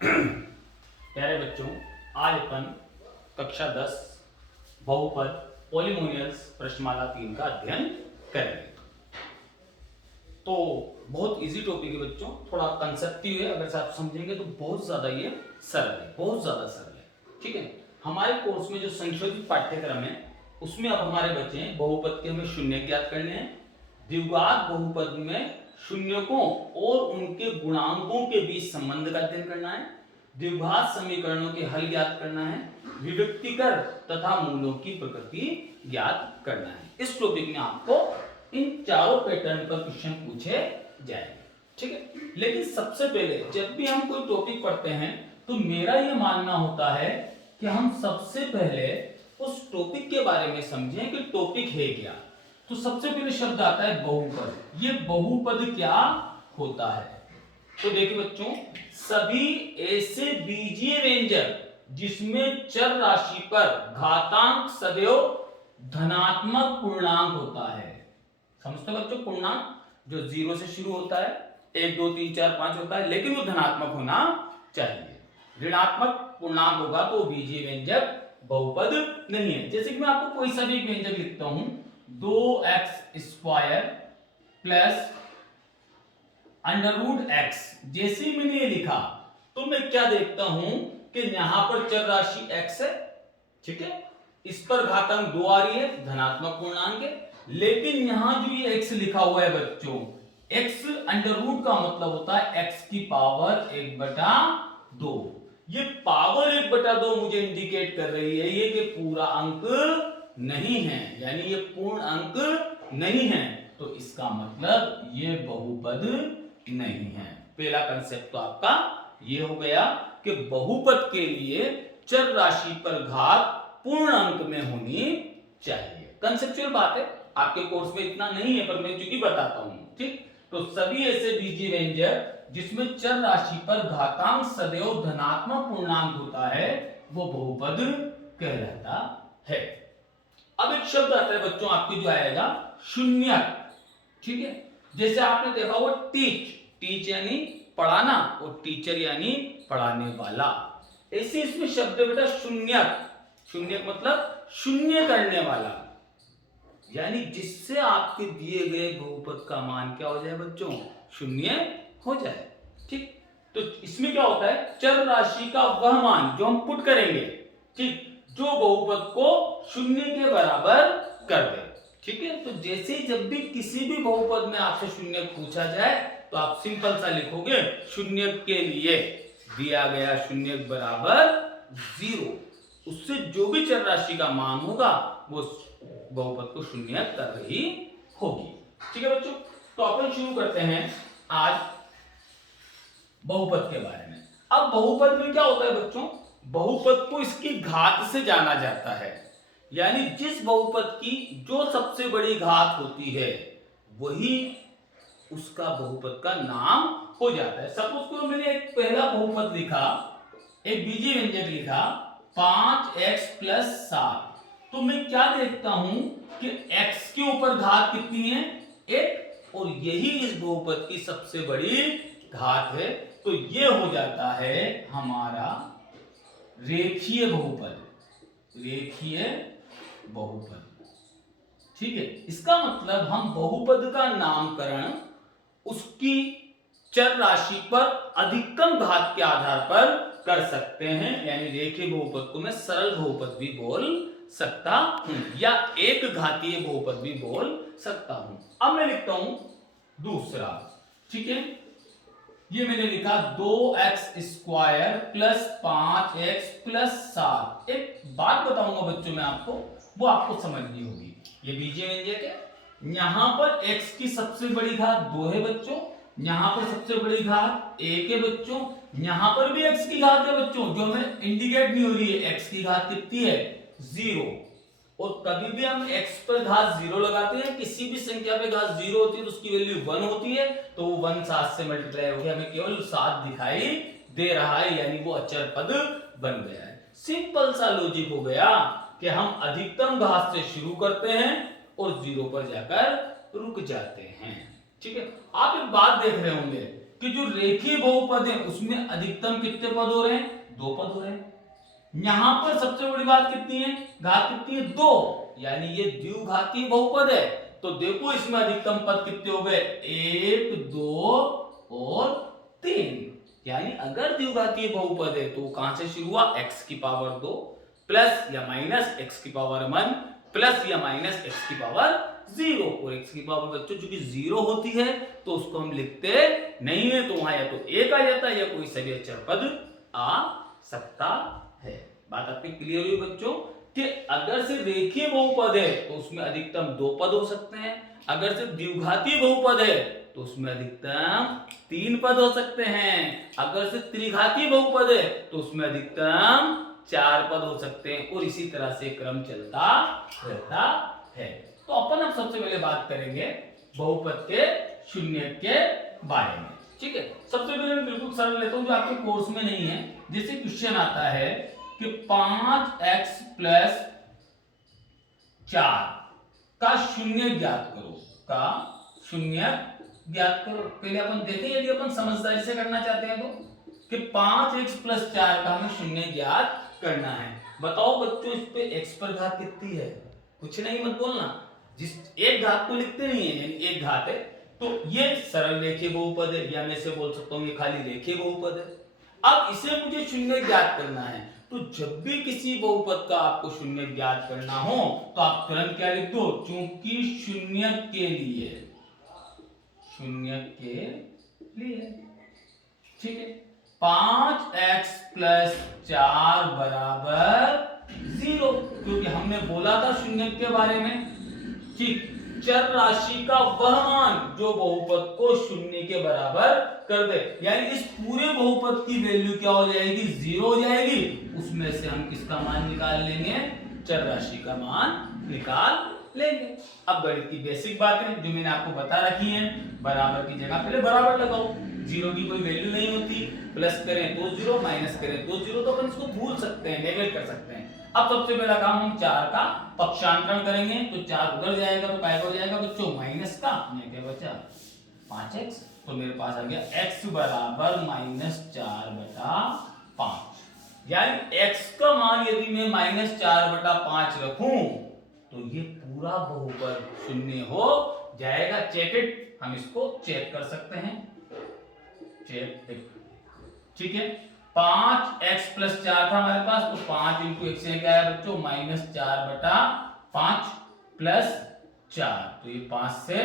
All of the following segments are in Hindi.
प्यारे बच्चों, आज अपन कक्षा 10 बहुपद पॉलिनोमियल्स प्रश्नमाला 3 का अध्ययन करेंगे। तो बहुत इजी टॉपिक है बच्चों, थोड़ा कंसेप्टिव है। अगर आप समझेंगे तो बहुत ज्यादा ये सरल है, बहुत ज्यादा सरल है। ठीक है, हमारे कोर्स में जो संशोधित पाठ्यक्रम है उसमें अब हमारे बच्चे हैं बहुपद के हमें शून्य ज्ञात करने हैं, द्विघात बहुपद में शून्यकों और उनके गुणांकों के बीच संबंध का अध्ययन करना है, द्विघात समीकरणों के हल ज्ञात करना है, विभक्तिकर तथा मूलों की प्रकृति ज्ञात करना है। इस टॉपिक में आपको इन चारों पैटर्न पर क्वेश्चन पूछे जाएंगे। ठीक है, लेकिन सबसे पहले जब भी हम कोई टॉपिक पढ़ते हैं तो मेरा यह मानना होता है कि हम सबसे पहले उस टॉपिक के बारे में समझें कि टॉपिक है क्या। तो सबसे पहले शब्द आता है बहुपद। ये बहुपद क्या होता है? तो देखिए बच्चों, सभी ऐसे बीजीय व्यंजक जिसमें चर राशि पर घातांक सदैव धनात्मक पूर्णांक होता है। समझते हो बच्चों, पूर्णांक जो 0 से शुरू होता है, 1 2 3 4 5 होता है, लेकिन वो धनात्मक होना चाहिए। ऋणात्मक पूर्णांक होगा तो बीजीय व्यंजक बहुपद नहीं है। जैसे कि मैं आपको कोई सा भी एक व्यंजक लिखता हूं, 2x² प्लस √x। जैसे ही मैंने ये लिखा तो मैं क्या देखता हूं कि यहां पर चर राशि x है। ठीक है, इस पर घातांक 2 आ रही है, धनात्मक पूर्णांक है। लेकिन यहां जो ये x लिखा हुआ है बच्चों, x √ का मतलब होता है x की पावर 1/2। ये पावर 1/2 मुझे इंडिकेट कर रही है ये कि पूरा अंक नहीं है, यानी ये पूर्ण अंक नहीं है। तो इसका मतलब ये बहुपद नहीं है। पहला कंसेप्ट तो आपका ये हो गया कि बहुपद के लिए चर राशि पर घात पूर्ण अंक में होनी चाहिए। कंसेप्चुअल बात है, आपके कोर्स में इतना नहीं है पर मैं चूंकि बताता हूं। ठीक, तो सभी ऐसे बीजीय व्यंजक जिसमें चर राशि पर घातांक सदैव धनात्मक पूर्णांक होता है वो बहुपद कहलाता है। अब एक शब्द आता है बच्चों आपके जो आएगा शून्यक। ठीक है, जैसे आपने देखा वो टीच यानी पढ़ाना और टीचर यानी पढ़ाने वाला। ऐसे इसमें शब्द है बेटा शून्यक। शून्यक मतलब शून्य करने वाला, यानी जिससे आपके दिए गए बहुपद का मान क्या हो जाए बच्चों, शून्य हो जाए। ठीक, तो इसमें क्या होता है, चर राशि का वह मान जो हम पुट करेंगे, ठीक, जो बहुपद को शून्य के बराबर कर दे। ठीक है, तो जैसे जब भी किसी भी बहुपद में आपसे शून्य पूछा जाए तो आप सिंपल सा लिखोगे शून्य के लिए दिया गया शून्य बराबर 0। उससे जो भी चर राशि का मान होगा वो बहुपद को शून्य कर रही होगी। ठीक है बच्चों, तो अपन शुरू करते हैं आज बहुपद के बारे में। अब बहुपद में क्या होता है बच्चों, बहुपद को इसकी घात से जाना जाता है, यानी जिस बहुपद की जो सबसे बड़ी घात होती है वही उसका बहुपद का नाम हो जाता है। सपोज करो मैंने एक पहला बहुपद लिखा, एक बीजीय व्यंजक लिखा 5x + 7। तो मैं क्या देखता हूं कि x के ऊपर घात कितनी है, 1, और यही इस बहुपद की सबसे बड़ी घात है। तो ये हो जाता है हमारा रेखीय बहुपद, रेखीय बहुपद। ठीक है, इसका मतलब हम बहुपद का नामकरण उसकी चर राशि पर अधिकतम घात के आधार पर कर सकते हैं, यानी रेखीय बहुपद को मैं सरल बहुपद भी बोल सकता हूं या एक घातीय बहुपद भी बोल सकता हूं। अब मैं लिखता हूं दूसरा। ठीक है, ये मैंने लिखा 2x² + 5x + 7। एक बात बताऊंगा बच्चों मैं आपको, वो आपको समझनी होगी। ये बीजीय व्यंजक है, यहां पर x की सबसे बड़ी घात 2 है बच्चों, यहां पर सबसे बड़ी घात 1 है बच्चों, यहां पर भी x की घात है बच्चों जो हमें इंडिकेट नहीं हो रही है। x की घात कितनी है, 0। और कभी भी हम x पर घात 0 लगाते हैं, किसी भी संख्या पे घात 0 होती है तो उसकी वैल्यू 1 होती है, तो वो 1 7 से मल्टीप्लाई हो गया, हमें केवल 7 दिखाई दे रहा है, यानी वो अचर पद बन गया है। सिंपल सा लॉजिक हो गया कि हम अधिकतम घात से शुरू करते हैं और 0 पर जाकर रुक जाते हैं। ठीक है, आप एक बात देख रहे होंगे कि जो रेखीय बहुपद है उसमें अधिकतम कितने पद हो रहे हैं? 2 पद हो रहे हैं। यहां पर सबसे बड़ी बात कितनी है? घात कितनी है? 2, यानी ये द्विघातीय बहुपद है। तो देखो इसमें अधिकतम पद कितने हो गए? 1, 2 और 3। यानी अगर द्विघातीय बहुपद है तो कहां से शुरू हुआ? x की पावर 2 प्लस या माइनस x की पावर 1 प्लस या माइनस x की पावर 0। और x की पावर बच्चों चूंकि 0 होती है तो उसको हम लिखते नहीं है, तो वहां या तो 1 आ जाता है या कोई सभी अचर पद आ सकता है। बात आपकी क्लियर हुई बच्चों कि अगर से रेखीय बहुपद है तो उसमें अधिकतम 2 पद हो सकते हैं, अगर से द्विघातीय बहुपद है तो उसमें अधिकतम 3 पद हो सकते हैं, अगर से त्रिघातीय बहुपद है तो उसमें अधिकतम 4 पद हो सकते हैं, और इसी तरह से क्रम चलता रहता है। तो अपन अब सबसे पहले बात करेंगे बहुपद के शून्य के बारे में। ठीक है, सबसे पहले मैं बिल्कुल सरल लेता हूं जो आपके कोर्स में नहीं है। जैसे क्वेश्चन आता है कि 5x प्लस 4 का शून्य ज्ञात करो, का शून्य ज्ञात करो। पहले अपन देखें यदि अपन समझदारी से करना चाहते हैं तो कि 5x प्लस 4 का हमें शून्य ज्ञात करना है। बताओ बच्चों इस पे x पर घात कितनी है? कुछ नहीं मत बोलना, जिस एक घात को लिखते नहीं है, यानी एक घात है तो ये सरल रेखीय बहुपद है, या मैं इसे बोल सकता हूं ये खाली रेखीय बहुपद है। अब इसे मुझे शून्य ज्ञात करना है, तो जब भी किसी बहुपद का आपको शून्य ज्ञात करना हो तो आप तुरंत क्या लिख दो? चूंकि शून्य के लिए, शून्य के लिए, ठीक है, 5x प्लस 4 बराबर 0, क्योंकि हमने बोला था शून्य के बारे में। ठीक, चर राशि का वह मान जो बहुपद को शून्य के बराबर कर दे, यानी इस पूरे बहुपद की वैल्यू क्या हो जाएगी? 0 हो जाएगी। उसमें से हम किसका मान निकाल लेंगे? चर राशि का मान निकाल लेंगे। अब गणित की बेसिक बातें जो मैंने आपको बता रखी हैं, बराबर की जगह पहले बराबर लगाओ, 0 की कोई वैल्यू नहीं होती, प्लस करें तो 0, माइनस करें तो 0, तो अपन इसको भूल सकते हैं, नेगलेक्ट कर सकते हैं। अब सबसे पहला काम हम 4 का पक्षांतरण करेंगे, तो 4 उधर जाएगा तो काय हो जाएगा बच्चों? माइनस का, ये क्या बचा? 5x, तो मेरे पास आ गया x बराबर -4/5। यानी x का मान यदि मैं -4/5 रखूं तो ये पूरा बहुपद शून्य हो जाएगा। चेक इट, हम इसको चेक कर सकते हैं, चेक इट। ठीक है, 5x प्लस 4 था हमारे पास, तो 5 इंटू x से क्या है बच्चों? -4/5 प्लस 4, तो ये 5 से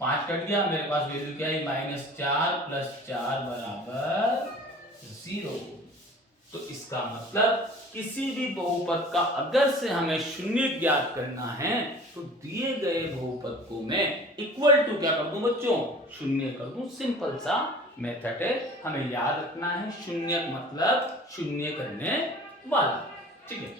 5 कट गया, मेरे पास वैल्यू क्या है? -4 प्लस 4 बराबर 0। तो इसका मतलब किसी भी बहुपद का अगर से हमें शून्य ज्ञात करना है तो दिए गए बहुपद को मैं इक्वल टू क्या कर दूं बच्चों? शून्य कर दूं। सिंपल सा मेथड है, हमें याद रखना है, शून्य मतलब शून्य करने वाला। ठीक है,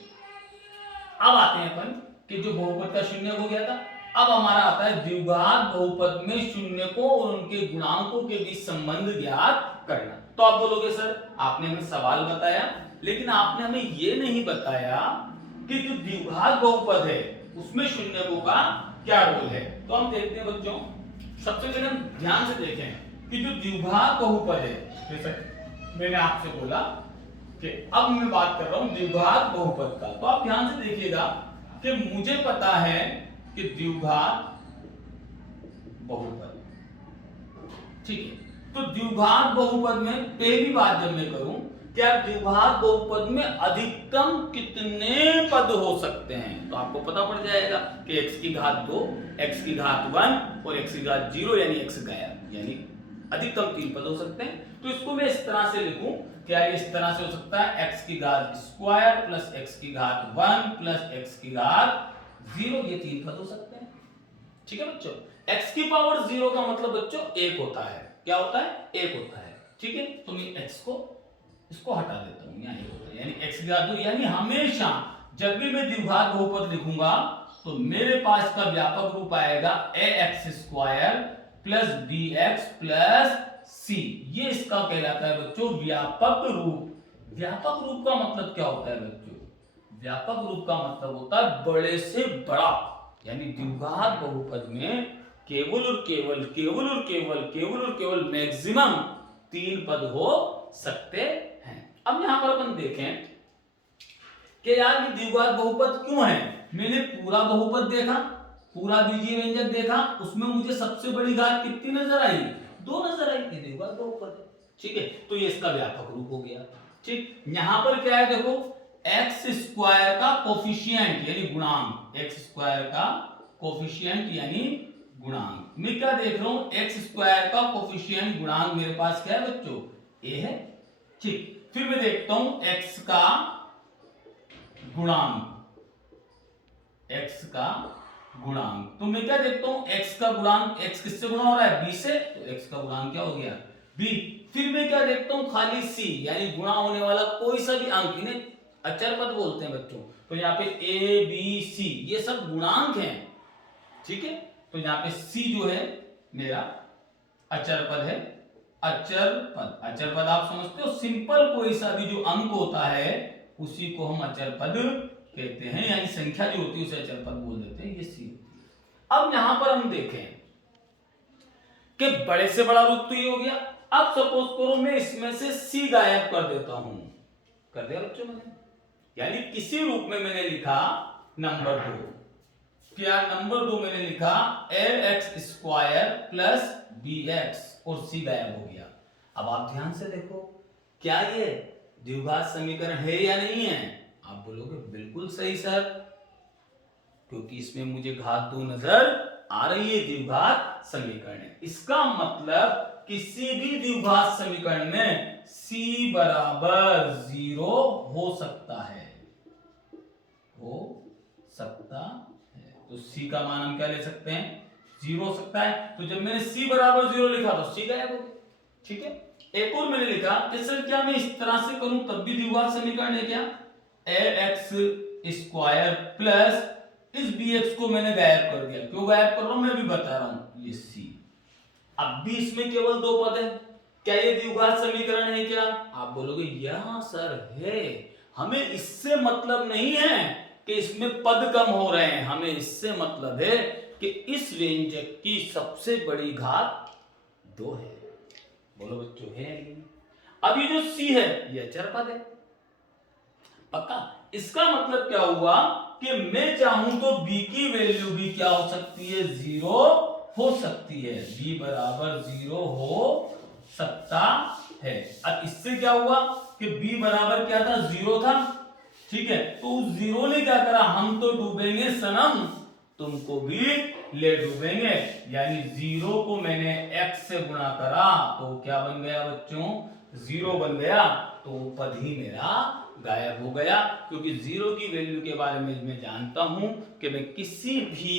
अब आते हैं अपन कि जो बहुपद का शून्य हो गया था, अब हमारा आता है द्विघात बहुपद में शून्य को और उनके गुणांकों के बीच संबंध ज्ञात करना। तो आप बोलोगे सर आपने हमें सवाल बताया लेकिन आपने हमें ये नहीं बताया कि जो द्विघात बहुपद है उसमें शून्यकों का क्या रोल है। तो हम देखते हैं बच्चों, सबसे पहले हम ध्यान से देखें कि जो द्विघात बहुपद है, जैसे मैंने आपसे बोला कि अब मैं बात कर रहा हूं द्विघात बहुपद का, तो आप ध्यान से देखिएगा कि मुझे पता है कि द्विघात बहुपद, ठीक है, तो द्विघात बहुपद में पहली बात जब मैं करूं क्या द्विघात बहुपद में अधिकतम कितने पद हो सकते हैं, तो आपको पता पड़ जाएगा कि x की घात 2, x की घात 1 और x की घात 0 यानी x गायब, यानी अधिकतम 3 पद हो सकते हैं। तो इसको मैं इस तरह से लिखूं, क्या इस तरह से हो सकता है x की घात स्क्वायर प्लस x की घात 1 प्लस x की घात 0, ये 3 पद हो सकते हैं। ठीक है बच्चों, x की पावर 0 का मतलब बच्चों 1 होता है, क्या होता है? 1 होता है। ठीक है, तो मैं x को इसको हटा देता हूं, यहाँ 1 होता है, यानी x की घात 2, यानी हमेशा जब भी मैं द्विघात बहुपद लिखूंगा तो मेरे पास का व्यापक रूप आएगा ax square plus bx plus c, ये इसका कहलाता है बच्चों व्यापक रूप। व्यापक रूप का मतलब क्या होता है बच्चों? व्यापक रूप का मतलब होता है बड़े से बड़ा, यानी द्विघात बहुपद में केवल और केवल मैक्सिमम तीन पद हो सकते हैं। अब यहां पर अपन देखें कि यार ये द्विघात बहुपद क्यों है। मैंने पूरा बहुपद देखा, पूरा बीजीय व्यंजक देखा, उसमें मुझे सबसे बड़ी घात कितनी नजर आई, 2 नजर आई। ये द्विघात बहुपद है, ठीक है। तो ये इसका व्यापक रूप हो गया, ठीक। यहां पर क्या है देखो, एक्स स्क्वायर का कोफिशिएंट यानी गुणांक, एक्स स्क्वायर का कोफिशिएंट यानी गुणांक। मैं क्या देख रहा हूं, एक्स स्क्वायर का कोफिशिएंट गुणांक मेरे पास क्या है बच्चों, ए है, ठीक। फिर मैं देखता हूं एक्स का गुणांक, x का गुणांक, तो मैं क्या देखता हूं x का गुणांक, x किससे गुणा हो रहा है, b से, तो x का गुणांक क्या हो गया, b। फिर मैं क्या देखता हूं, खाली c यानी गुणा होने वाला कोई सा भी अंक, इन्हें अचर पद बोलते हैं बच्चों। तो यहाँ पे a b c ये सब गुणांक हैं, ठीक है। तो यहाँ पे c जो है मेरा अचर पद है। अचर पद, अचर पद आप समझते हो, सिंपल कोई सा भी जो अंक होता है उसी को हम अचर पद कहते हैं, यानी संख्या जो होती है उसे अचर पद बोल देते हैं, ये सी होती है। अब यहां पर हम देखें कि बड़े से बड़ा रूप तो ये हो गया। अब सपोज करो मैं इसमें से सी गायब कर देता हूं, कर दिया बच्चों मैंने, यानी किसी रूप में मैंने लिखा नंबर 2, क्या नंबर 2 मैंने लिखा L X square plus B X और सी गायब हो गया। अब आप ध्यान से देखो, क्या ये द्विघात समीकरण है या नहीं है। आप बोलोगे बिल्कुल सही सर, क्योंकि इसमें मुझे घात 2 नजर आ रही है, द्विघात समीकरण है। इसका मतलब किसी भी द्विघात समीकरण में c बराबर 0 हो सकता है, हो सकता है। तो c का मान हम क्या ले सकते हैं, 0 हो सकता है। तो जब मैंने c बराबर 0 लिखा तो c गायब हो गया, ठीक है। एक और मैंने लिखा कि सर क्या मैं इस तरह से करूं तब भी द्विघात समीकरण है क्या, एक्स स्क्वायर प्लस इस bx को मैंने गायब कर दिया। क्यों गायब कर रहा हूं मैं भी बता रहा हूं, ये c। अब भी इसमें केवल 2 पद है, क्या ये द्विघात समीकरण है क्या। आप बोलोगे यहां सर है, हमें इससे मतलब नहीं है कि इसमें पद कम हो रहे हैं, हमें इससे मतलब है कि इस व्यंजक की सबसे बड़ी घात 2 है। बोलो बच्चों है। अब ये जो c है ये अचर पद है, पक्का। इसका मतलब क्या हुआ कि मैं चाहूं तो b की वैल्यू भी क्या हो सकती है, 0 हो सकती है, b बराबर 0 हो सकता है। अब इससे क्या हुआ कि b बराबर क्या था, 0 था, ठीक है। तो उस 0 ने क्या करा, हम तो डूबेंगे सनम, तुमको भी ले डूबेंगे, यानी 0 को मैंने x से गुणा करा तो क्या बन गया बच्चों, 0 बन गया। तो पद ही मेरा गायब हो गया, क्योंकि 0 की वैल्यू के बारे में मैं जानता हूं कि मैं किसी भी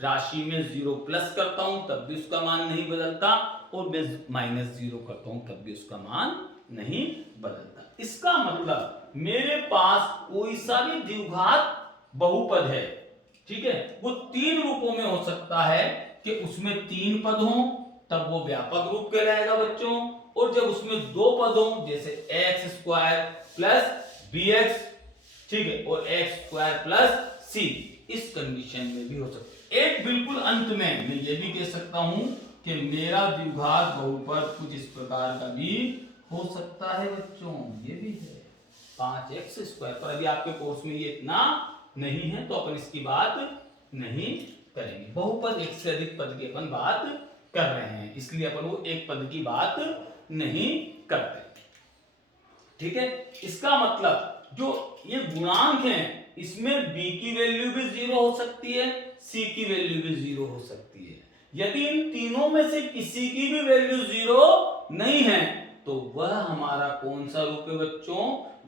राशि में 0 प्लस करता हूं तब भी उसका मान नहीं बदलता, और मैं -0 करता हूं तब भी उसका मान नहीं बदलता। इसका मतलब मेरे पास कोई सा भी द्विघात बहुपद है, ठीक है, वो 3 रूपों में हो सकता है कि उसमें 3 पद हों तब वो व्यापक रूप कहलाएगा बच्चों, और जब उसमें 2 पद हों जैसे X square plus B X, ठीक है, और एक्स स्क्वायर प्लस सी, इस कंडीशन में भी हो सकता है। एक बिल्कुल अंत में मैं ये भी कह सकता हूं कि मेरा द्विघात बहुपद कुछ इस प्रकार का भी हो सकता है बच्चों, ये भी है 5x स्क्वायर, पर अभी आपके कोर्स में ये इतना नहीं है तो अपन इसकी बात नहीं करेंगे। बहुपद एक से अधिक पद की अपन बात कर रहे हैं, इसलिए अपन वो एक पद की बात नहीं करते, ठीक है। इसका मतलब जो ये गुणांक हैं इसमें b की वैल्यू भी 0 हो सकती है, c की वैल्यू भी 0 हो सकती है। यदि इन तीनों में से किसी की भी वैल्यू 0 नहीं है तो वह हमारा कौन सा रूप है बच्चों,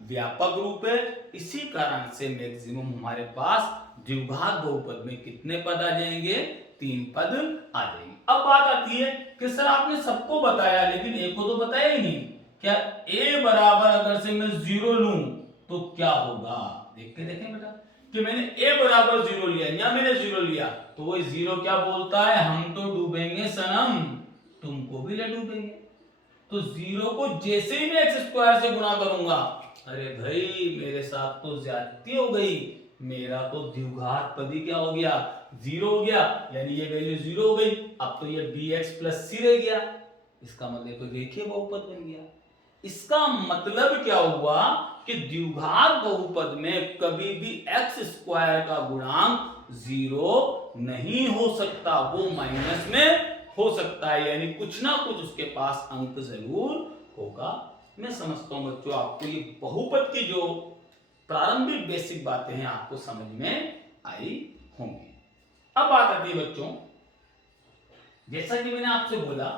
व्यापक रूप है। इसी कारण से मैक्सिमम हमारे पास द्विघात बहुपद में कितने पद आ जाएंगे, 3 पद आ जाएंगे। अब बात आती है कि सर आपने सबको बताया लेकिन एक को तो बताया ही नहीं, क्या a बराबर अगर से मैं 0 लूं तो क्या होगा, देख के देखें बेटा कि मैंने a बराबर 0 लिया या मैंने 0 लिया तो वो 0 क्या बोलता है, हम तो डूबेंगे सनम, तुमको भी ले डूबेंगे। तो 0 को जैसे ही मैं एक्स स्क्वायर से गुणा करूंगा, अरे भाई मेरे साथ तो ज्यादती हो गई, मेरा तो द्विघात पद ही क्या हो गया, 0 हो गया, यानी ये वैल्यू 0 हो गई। अब तो ये bx प्लस c रह गया, इसका मतलब तो रेखीय बहुपद बन गया। इसका मतलब क्या हुआ कि द्विघात बहुपद में कभी भी एक्स स्क्वायर का गुणांक 0 नहीं हो सकता, वो माइनस में हो सकता है, यानी कुछ ना कुछ उसके पास अंक जरूर होगा। मैं समझता हूं बच्चों आपको ये बहुपद की जो प्रारंभिक बेसिक बातें हैं आपको समझ में आई होंगी। अब बात आती है बच्चों, जैसा कि मैंने आपसे बोला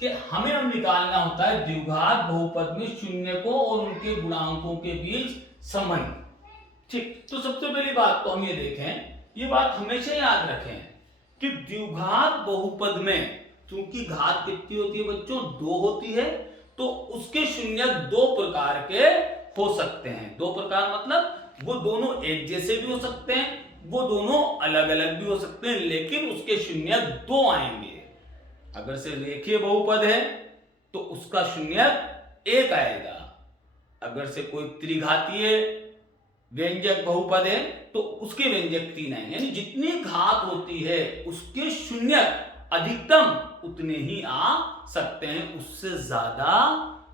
कि हमें अब निकालना होता है द्विघात बहुपद में शून्यकों और उनके गुणांकों के बीच संबंध। ठीक, तो सबसे पहली बात तो हम ये देखें, ये बात हमेशा याद रखें कि द्विघात बहुपद में चूंकि घात कितनी होती है बच्चों, 2 होती है, तो उसके शून्यक 2 प्रकार के हो सकते हैं। 2 प्रकार मतलब वो दोनों एक जैसे भी हो सकते हैं, वो दोनों अलग अलग भी हो सकते हैं, लेकिन उसके शून्यक 2 आएंगे। अगर से रेखीय बहुपद है तो उसका शून्यक 1 आएगा। अगर से कोई त्रिघातीय व्यंजक बहुपद है तो उसके व्यंजक 3 आएंगे, यानी जितनी घात होती है उसके शून्यक अधिकतम उतने ही आ सकते हैं, उससे ज्यादा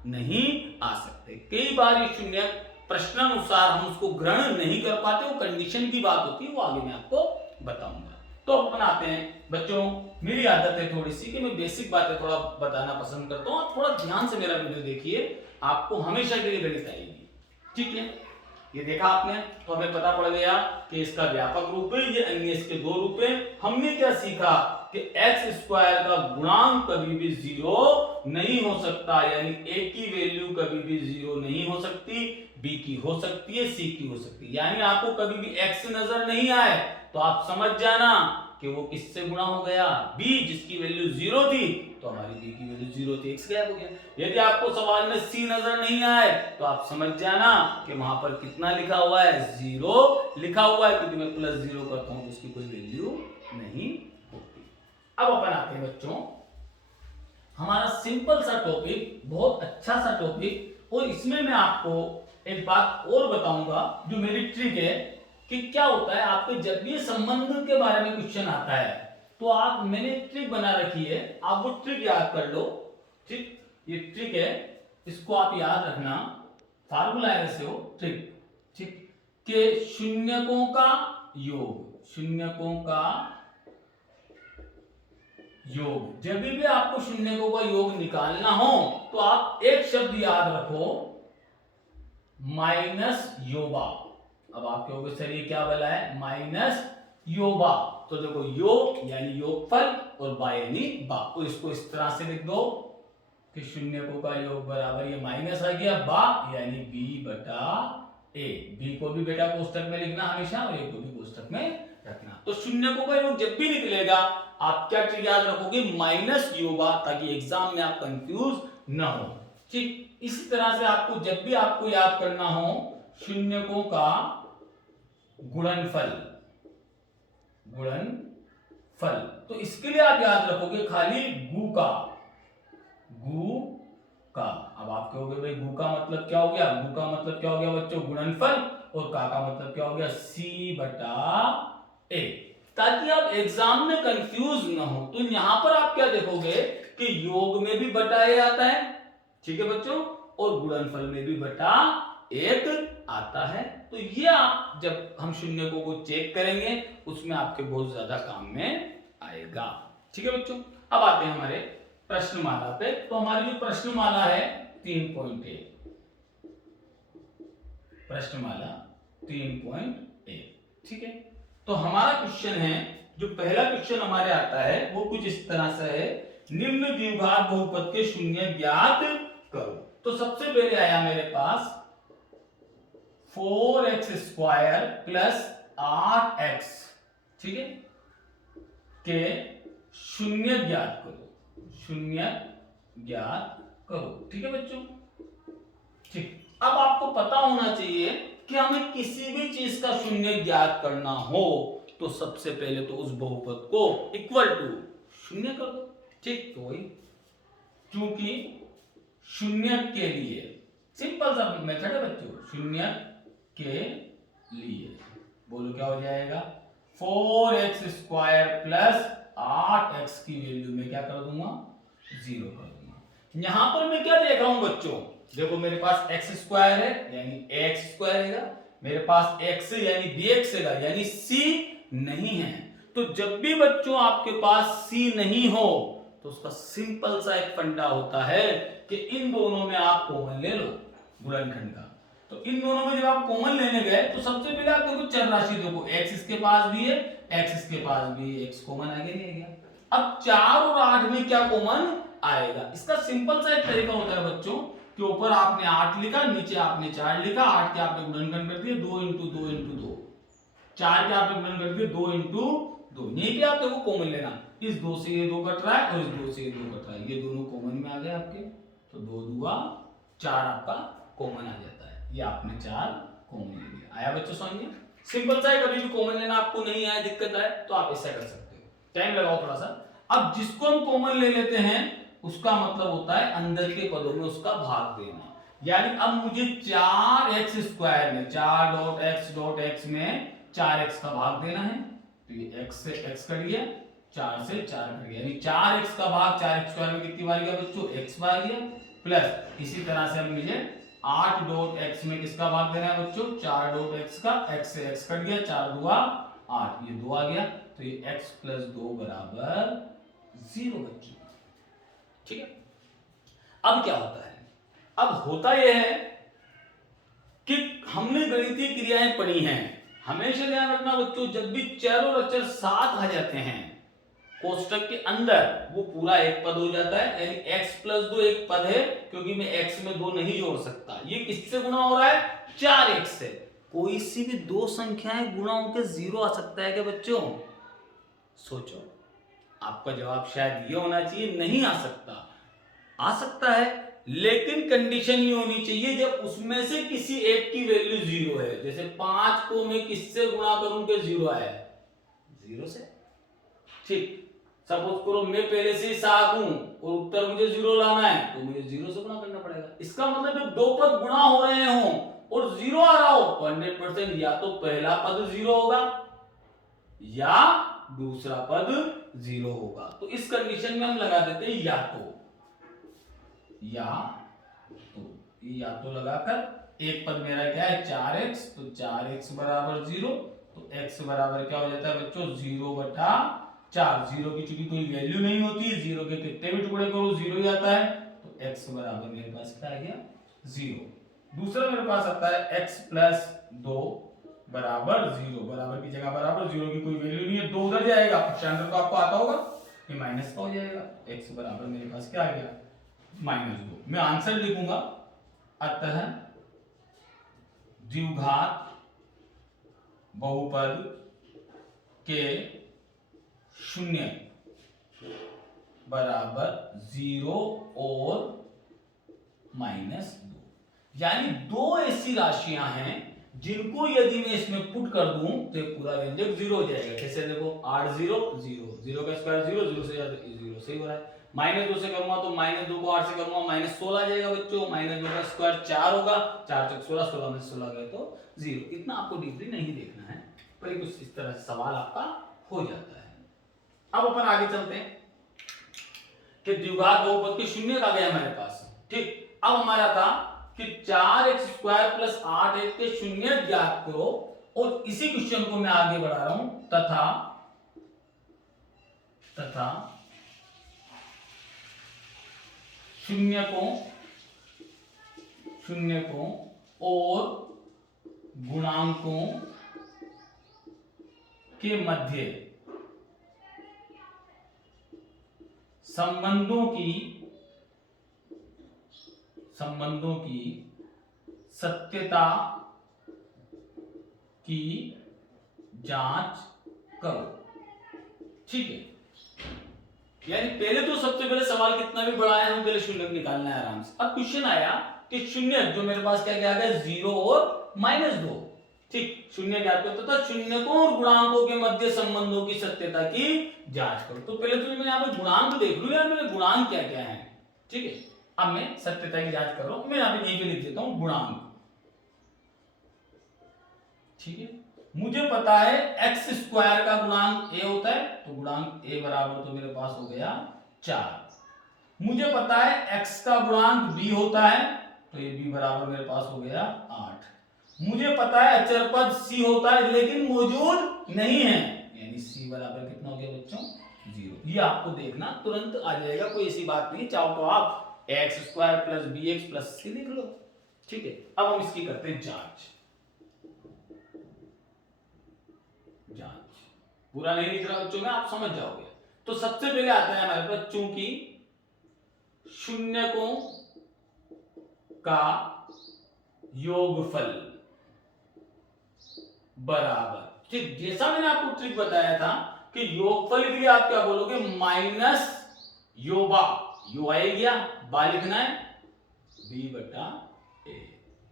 नहीं आ सकते। कई बार ये शून्यक प्रश्नानुसार हम उसको ग्रहण नहीं कर पाते, वो कंडीशन की बात होती है, वो आगे मैं आपको बताऊंगा। तो अपन आते हैं बच्चों, मेरी आदत है थोड़ी सी कि मैं बेसिक बातें थोड़ा बताना पसंद करता हूं। आप थोड़ा ध्यान से मेरा वीडियो देखिए, आपको हमेशा के लिए गणित आएगी। ठीक है, ये देखा आपने तो हमें पता पड़ गया कि इसका व्यापक रूप है, ये अन्य इसके 2 रूप है। हमने क्या सीखा कि एक्स स्क्वायर का गुणांक कभी भी 0 नहीं हो सकता, यानी ए की वैल्यू कभी भी 0 नहीं हो सकती, बी की हो सकती है, सी की हो सकती है। यानी आपको कभी भी एक्स नजर नहीं आए तो आप समझ जाना कि वो किससे गुणा हो गया, बी, जिसकी वैल्यू 0 थी तो हमारी बी की वैल्यू 0 थी, एक्स गायब हो गया। यदि आपको सवाल में सी नजर नहीं आए तो आप समझ जाना कि वहां पर कितना लिखा हुआ है, 0 लिखा हुआ है, क्योंकि मैं +0 करता हूं तो उसकी कोई वैल्यू नहीं होती। अब अपन आते हैं बच्चों, हमारा सिंपल सा टॉपिक, बहुत अच्छा सा टॉपिक, और इसमें मैं आपको एक बात और बताऊंगा जो मेरी ट्रिक है कि क्या होता है आपके जब भी संबंध के बारे में क्वेश्चन आता है तो आप, मैंने ट्रिक बना रखी है, आप वो ट्रिक याद कर लो। ठीक, ये ट्रिक है, इसको आप याद रखना, फार्मूला है वैसे वो ट्रिक। ठीक, कि शून्यकों का योग, शून्यकों का योग, जब भी आपको शून्यकों का योग निकालना हो तो आप एक शब्द याद रखो, माइनस योबा। अब आप कहोगे सर ये क्या बोला है, माइनस योबा, तो देखो योग यानी योगफल और बा यानी बा, तो इसको इस तरह से लिख दो कि शून्यकों का योग बराबर, ये माइनस आ गया, बा यानी बी बटा ए। बी को भी बेटा कोष्टक में लिखना हमेशा और ए को भी कोष्टक में रखना। तो शून्यकों का योग जब भी निकलेगा आप क्या चीज याद रखोगे, माइनस योबा, ताकि एग्जाम में आप कंफ्यूज ना हो। ठीक, इसी तरह से आपको जब भी आपको याद करना हो शून्यकों का गुणनफल, गुणनफल, तो इसके लिए आप याद रखोगे खाली गु का, गु का। अब आप कहोगे भाई गु का मतलब क्या हो गया, गु का मतलब क्या हो गया बच्चों, गुणनफल, और का मतलब क्या हो गया, सी बटा ए, ताकि आप एग्जाम में कंफ्यूज ना हो। तो यहां पर आप क्या देखोगे कि योग में भी बटा ए आता है, ठीक है बच्चों, और गुणनफल में भी बटा 1 आता है। तो ये आप जब हम शून्यकों को चेक करेंगे उसमें आपके बहुत ज्यादा काम में आएगा। ठीक है बच्चों, अब आते हैं हमारे प्रश्नमाला पे। तो हमारी जो प्रश्नमाला है 3.1, प्रश्नमाला 3.1, ठीक है। तो हमारा क्वेश्चन है, जो पहला क्वेश्चन हमारे आता है वो कुछ इस तरह से है, निम्न द्विघात बहुपद के शून्य ज्ञात करो। तो सबसे पहले आया मेरे पास 4x स्क्वायर प्लस 8x, ठीक है, के शून्य ज्ञात करो, शून्य ज्ञात करो। ठीक है बच्चों, ठीक। अब आपको पता होना चाहिए कि हमें किसी भी चीज का शून्य ज्ञात करना हो तो सबसे पहले तो उस बहुपद को इक्वल टू शून्य कर दो। ठीक, तो वही, क्योंकि शून्य के लिए सिंपल सा मेथड है बच्चों, शून्य के लिए बोलो क्या हो जाएगा, 4x स्क्वायर प्लस 8x की वैल्यू में क्या कर दूंगा, 0 कर दूंगा। यहां पर मैं क्या देख रहा हूं बच्चों, देखो मेरे पास एक्स स्क्वायर है यानी एक्स स्क्वायर है, मेरे पास एक्स यानी बी एक्स है यानी सी नहीं है। तो जब भी बच्चों आपके पास सी नहीं हो तो उसका सिंपल सा एक फंडा होता है कि इन दोनों में आप कॉमन ले लो गुणनखंड का। तो इन दोनों में जब आप कॉमन लेने गए तो सबसे पहले आप देखो चर राशि, देखो एक्स इसके पास भी है, एक्स इसके पास भी, एक्स कॉमन आगे नहीं गया। अब 4 और 8 में क्या कॉमन आएगा? इसका सिंपल सा एक तरीका होता है बच्चों कि ऊपर आपने 8 लिखा, नीचे आपने 4 लिखा, 8 के आपने गुणनखंड कर दिए 2 इंटू 2 इंटू 2, 4 के आपने गुणन कर दिए 2 इंटू 2। यही पे आप देखो कॉमन लेना, इस 2 से ये 2 कट रहा है और इस 2 से ये 2 कट रहा है, ये दोनों कॉमन में आ गए आपके, तो 2 दूगा 4 आपका कॉमन आ जाता है। ये आपने 4 कॉमन ले लिया। आया बच्चों समझ में? सिंपल सा है, कभी भी कॉमन लेना आपको नहीं आया, दिक्कत आए तो आप ऐसा कर सकते हो, टाइम लगाओ थोड़ा सा। अब जिसको हम कॉमन ले लेते हैं उसका मतलब होता है अंदर के पदों में उसका भाग देना। यानी अब मुझे 4x स्क्वायर में 4 डॉट x में 4x का भाग देना है, तो ये x से x कट गया, 4 से 4 कट गया, यानी 4x का भाग 4x स्क्वायर में कितनी बार गया बच्चों? x बार गया। प्लस इसी तरह से अब मुझे 8 डॉट x में किसका भाग देना है बच्चों? 4 डॉट x का, x से x कट गया, 4 दूगा 8, ये 2 आ गया, तो ये x प्लस 2 बराबर 0 बच्चों। ठीक है, अब क्या होता है? अब होता यह है कि हमने गणितीय क्रियाएं पढ़ी हैं, हमेशा ध्यान रखना बच्चों, जब भी चर और अचर साथ आ जाते हैं कोष्टक के अंदर वो पूरा एक पद हो जाता है, यानी x प्लस 2 एक पद है, क्योंकि मैं x में 2 नहीं जोड़ सकता। ये किससे गुणा हो रहा है? 4x से। कोई सी भी दो संख्याएं गुणा होकर 0 आ सकता है क्या बच्चों? सोचो, आपका जवाब शायद ये होना चाहिए नहीं आ सकता। आ सकता है, लेकिन कंडीशन ये होनी चाहिए जब उसमें से किसी एक की वैल्यू 0 है। जैसे 5 को मैं किससे गुणा करूं कि 0 आया? 0 से। ठीक, सपोज करो मैं पहले से ही 7 हूं और उत्तर मुझे 0 लाना है, तो मुझे 0 से गुणा करना पड़ेगा। इसका मतलब जब दो पद गुणा हो रहे हो और 0 आ रहा हो तो 100% या तो पहला पद 0 होगा या दूसरा पद 0 होगा। तो इस कंडीशन में हम लगा देते हैं या तो या तो लगाकर एक पद मेरा क्या है? 4x, तो 4x बराबर 0, तो x बराबर क्या हो जाता है बच्चों? 0 बटा 4। 0 की चूंकि कोई वैल्यू नहीं होती, 0 के कितने भी टुकड़े करो 0 ही आता है, तो x बराबर मेरे पास क्या आ गया? 0। दूसरा मेरे पास आता है x प्लस 2 बराबर 0, बराबर की जगह बराबर, 0 की कोई वैल्यू नहीं है, 2 उधर जाएगा, स्टैंडर्ड तो आपको आता होगा, ये माइनस का हो जाएगा, x बराबर मेरे पास क्या आ गया? -2। मैं आंसर लिखूंगा, अतः द्विघात बहुपद के शून्य बराबर 0 और -2। यानी दो ऐसी राशियां हैं जिनको यदि मैं इसमें पुट कर दूं तो ये पूरा व्यंजक 0 हो जाएगा। कैसे? देखो 8 0 0, 0 का स्क्वायर 0, 0 से ज्यादा 0 से ही हो रहा है। -2 से करूंगा तो -2 को 8 से करूंगा -16 आ जाएगा बच्चों। -2 का स्क्वायर 4 होगा, 4 चौक 16, 16 में 16 गए तो 0। इतना आपको डीपली नहीं देखना है, पर कुछ इस तरह से सवाल आपका हो जाता है। अब अपन आगे चलते हैं कि द्विघात बहुपद के शून्य आ गया हमारे पास। ठीक, अब हमारा था कि 4x स्क्वायर प्लस 8x के शून्य ज्ञात करो, और इसी क्वेश्चन को मैं आगे बढ़ा रहा हूं, तथा शून्य को और गुणांकों के मध्य संबंधों की सत्यता की जांच करो। ठीक है, यानी पहले तो सबसे पहले सवाल कितना भी बड़ा है, हमें पहले शून्य निकालना है आराम से। अब क्वेश्चन आया कि शून्य जो मेरे पास क्या क्या आ गया? 0 और -2। ठीक, शून्य ज्ञात करो तथा शून्य को और गुणांकों के मध्य संबंधों की सत्यता की जांच करो। तो पहले तो मैं यहाँ पे गुणांक देख लूं यार, मेरे गुणांक क्या क्या है। ठीक है, अब मैं सत्यता की जांच कर रहा हूं, मैं यहाँ पे यहीं पे लिख देता हूं गुणांक। ठीक है, मुझे पता है x स्क्वायर का गुणांक a होता है, तो गुणांक a बराबर तो मेरे पास हो गया 4। मुझे पता है x का गुणांक b होता है, तो ये b बराबर मेरे पास हो गया 8। मुझे पता है अचर पद c होता है लेकिन मौजूद नहीं है, यानी c बराबर कितना हो गया बच्चों 0। ये आपको देखना तुरंत आ जाएगा, कोई ऐसी बात नहीं, चाहो तो आप x square plus B x plus c लिख लो। ठीक है, अब हम इसकी करते हैं जांच। पूरा नहीं लिख रहा बच्चों में, आप समझ जाओगे। तो सबसे पहले आता है हमारे पास, चूंकि शून्यकों का योगफल बराबर, ठीक जैसा मैंने आपको ट्रिक बताया था कि योगफल के लिए आप क्या बोलोगे, माइनस यो बा, यो आ गया, बा लिखना है बी बटा ए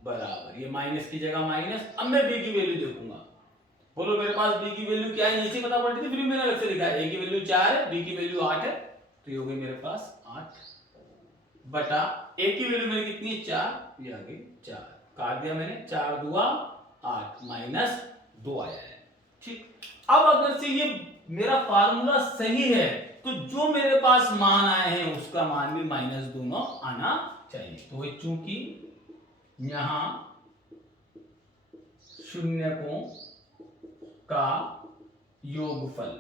बराबर, ये माइनस की जगह माइनस। अब मैं बी की वैल्यू देखूंगा, बोलो मेरे पास बी की वैल्यू क्या है, इसी पता पड़ती थी, फिर मैंने अलग से लिखा है, ए की वैल्यू 4 है, बी की वैल्यू 8 है, तो ये हो गई मेरे पास 8 बटा ए की वैल्यू मेरी कितनी है 4, ये आ गई 4, काट दिया मैंने, 4 दूआ 8 माइनस 2 आया है। ठीक, अब अगर से ये मेरा फार्मूला सही है तो जो मेरे पास मान आए हैं उसका मान भी माइनस दोनों आना चाहिए। तो ये चूंकि यहां शून्यकों का योगफल,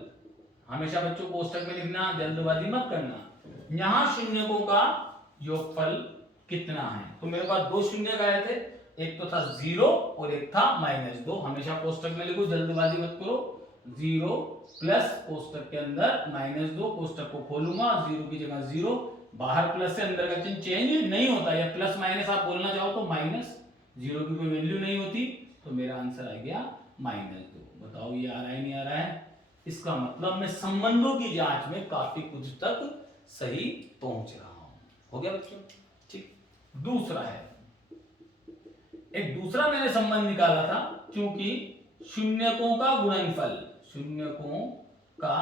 हमेशा बच्चों कोष्टक में लिखना, जल्दबाजी मत करना। यहां शून्यकों का योगफल कितना है, तो मेरे पास दो शून्य आए थे, एक तो था 0 और एक था -2, हमेशा कोष्टक में लिखो, जल्दबाजी मत करो। 0 प्लस कोष्टक के अंदर -2, कोष्टक को खोलूंगा, 0 की जगह 0, बाहर प्लस से अंदर का चिन्ह चेंज नहीं होता, या प्लस माइनस आप बोलना चाहो तो माइनस, 0 की कोई वैल्यू नहीं होती, तो मेरा आंसर आ गया -2। बताओ ये आ रहा है नहीं आ रहा है? इसका मतलब मैं संबंधों की जांच में काफी कुछ तक सही पहुंच रहा हूं। हो गया बच्चों? ठीक, दूसरा है, एक दूसरा मैंने संबंध निकाला था, क्योंकि शून्यकों का गुणनफल, शून्यकों का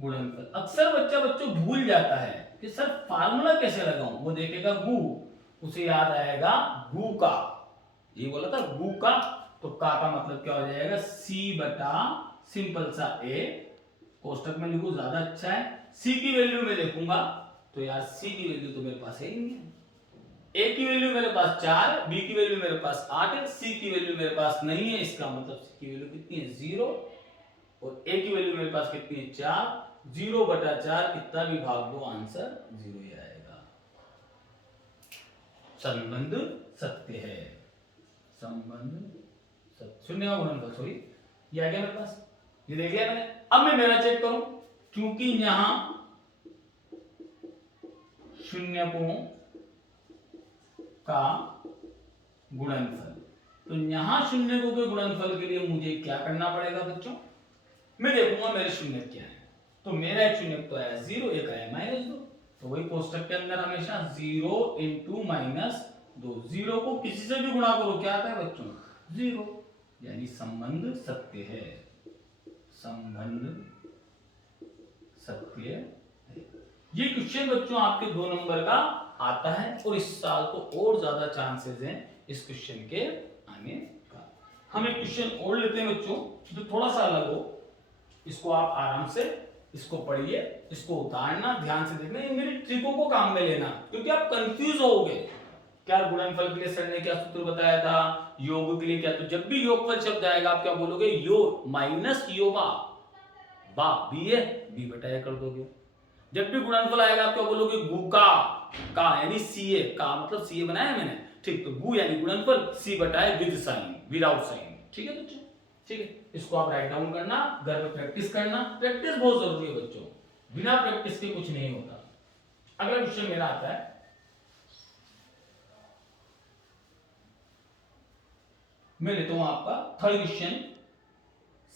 गुणनफल, अक्सर बच्चों भूल जाता है कि सर फार्मूला कैसे लगाऊं, वो देखेगा गु, उसे याद आएगा गु का, ये बोला था गु का, तो का मतलब क्या हो जाएगा, सी बटा सिंपल सा ए, कोष्टक में लिखूं ज्यादा अच्छा है, सी की वैल्यू में देखूंगा तो यार सी की वैल्यू तो मेरे पास है ही नहीं है, ए की वैल्यू मेरे पास 4, बी की वैल्यू मेरे पास 8 है, सी की वैल्यू मेरे पास नहीं है, इसका मतलब सी की वैल्यू कितनी है 0, और ए की वैल्यू मेरे पास कितनी है 4, 0 बटा 4 कितना भी भाग दो आंसर 0 ही आएगा। संबंध सत्य है, संबंध सत्य, शून्य का गुणनफल, सॉरी ये आ गया मेरे पास, ये देख लिया मैंने। अब मैं मेरा चेक करूं, क्योंकि यहां शून्यकों का गुणनफल, तो यहां शून्यकों के गुणनफल के लिए मुझे क्या करना पड़ेगा बच्चों, मैं देखूंगा मेरे शून्य क्या है, तो मेरा एक शून्य तो आया 0, एक आया -2, तो वही कोष्टक के अंदर हमेशा 0 × -2, 0 को किसी से भी गुणा करो क्या आता है बच्चों 0, यानी संबंध सत्य है, संबंध सत्य है। ये क्वेश्चन बच्चों आपके 2 नंबर का आता है, और इस साल तो और ज्यादा चांसेस हैं इस क्वेश्चन के आने का। हम एक क्वेश्चन और लेते हैं बच्चों जो थोड़ा सा अलग हो, इसको आप आराम से इसको पढ़िए, इसको उतारना, ध्यान से देखना, इन मेरी ट्रिकों को काम में लेना, क्योंकि आप कंफ्यूज होगे, क्या गुणनफल के लिए सर ने क्या सूत्र बताया था, योग के लिए क्या, तो जब भी योगफल शब्द आएगा आप क्या बोलोगे, यो माइनस यो बा, बा बी है, बी बटा ए कर दोगे। जब भी गुणनफल आएगा आप क्या बोलोगे, गु का यानी सी ए, का मतलब सी ए बनाया है मैंने, ठीक, तो गु यानी गुणनफल, सी बटा A with sign, without sign, ठीक है बच्चों, ठीक है, इसको आप राइट डाउन करना, घर में प्रैक्टिस करना, प्रैक्टिस बहुत जरूरी है बच्चों, बिना प्रैक्टिस के कुछ नहीं होता। अगला क्वेश्चन मेरा आता है, मैं लेता हूं आपका थर्ड क्वेश्चन,